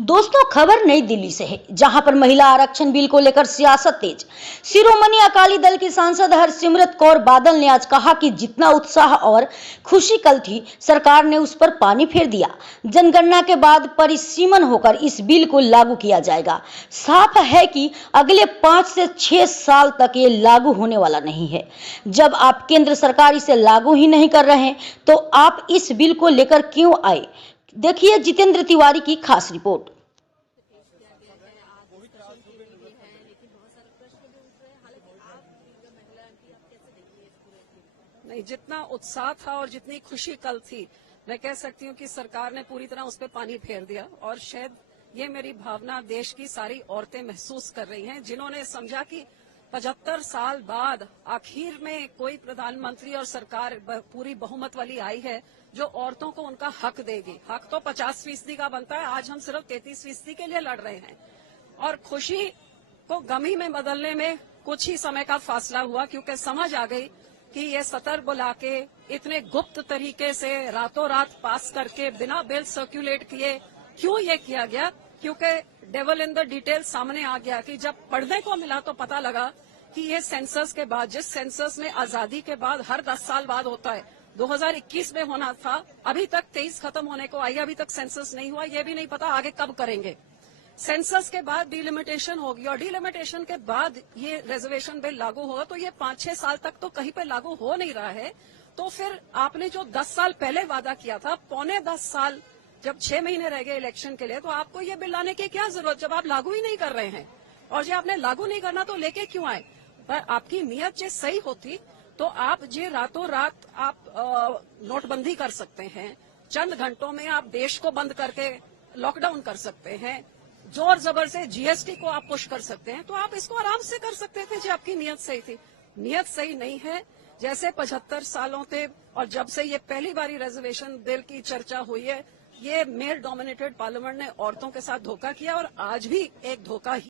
दोस्तों, खबर नई दिल्ली से है, जहां पर महिला आरक्षण बिल को लेकर सियासत तेज। शिरोमणि अकाली दल की सांसद हरसिमरत कौर बादल ने आज कहा कि जितना उत्साह और खुशी कल थी, सरकार ने उस पर पानी फेर दिया। जनगणना के बाद परिसीमन होकर इस बिल को लागू किया जाएगा। साफ है कि अगले 5 से 6 साल तक ये लागू होने वाला नहीं है। जब आप केंद्र सरकार इसे लागू ही नहीं कर रहे हैं, तो आप इस बिल को लेकर क्यों आए? देखिए जितेंद्र तिवारी की खास रिपोर्ट। नहीं, जितना उत्साह था और जितनी खुशी कल थी, मैं कह सकती हूँ कि सरकार ने पूरी तरह उस पर पानी फेर दिया। और शायद ये मेरी भावना देश की सारी औरतें महसूस कर रही हैं, जिन्होंने समझा कि 75 साल बाद आखिर में कोई प्रधानमंत्री और सरकार पूरी बहुमत वाली आई है जो औरतों को उनका हक देगी। हक तो 50% का बनता है, आज हम सिर्फ 33% के लिए लड़ रहे हैं। और खुशी को गमी में बदलने में कुछ ही समय का फासला हुआ, क्योंकि समझ आ गई कि ये सत्र बुला के इतने गुप्त तरीके से रातों रात पास करके बिना बिल सर्कुलेट किए क्यों ये किया गया, क्योंकि डेवल इन द डिटेल सामने आ गया कि जब पढ़ने को मिला तो पता लगा कि ये सेंसस के बाद, जिस सेंसस में आजादी के बाद हर 10 साल बाद होता है, 2021 में होना था, अभी तक 23 खत्म होने को आई, अभी तक सेंसस नहीं हुआ। ये भी नहीं पता आगे कब करेंगे। सेंसस के बाद डिलिमिटेशन होगी और डिलिमिटेशन के बाद ये रिजर्वेशन बिल लागू होगा, तो ये 5-6 साल तक तो कहीं पे लागू हो नहीं रहा है। तो फिर आपने जो 10 साल पहले वादा किया था, पौने 10 साल जब 6 महीने रह गए इलेक्शन के लिए, तो आपको ये बिल लाने की क्या जरूरत जब आप लागू ही नहीं कर रहे हैं। और जो आपने लागू नहीं करना तो लेके क्यों आए? पर आपकी नीयत जो सही होती तो आप जे रातों रात आप नोटबंदी कर सकते हैं, चंद घंटों में आप देश को बंद करके लॉकडाउन कर सकते हैं, जोर जबर से जीएसटी को आप पुश कर सकते हैं, तो आप इसको आराम से कर सकते थे जी आपकी नीयत सही थी। नीयत सही नहीं है। जैसे 75 सालों थे और जब से ये पहली बारी रिजर्वेशन बिल की चर्चा हुई है, ये मेल डोमिनेटेड पार्लियामेंट ने औरतों के साथ धोखा किया और आज भी एक धोखा ही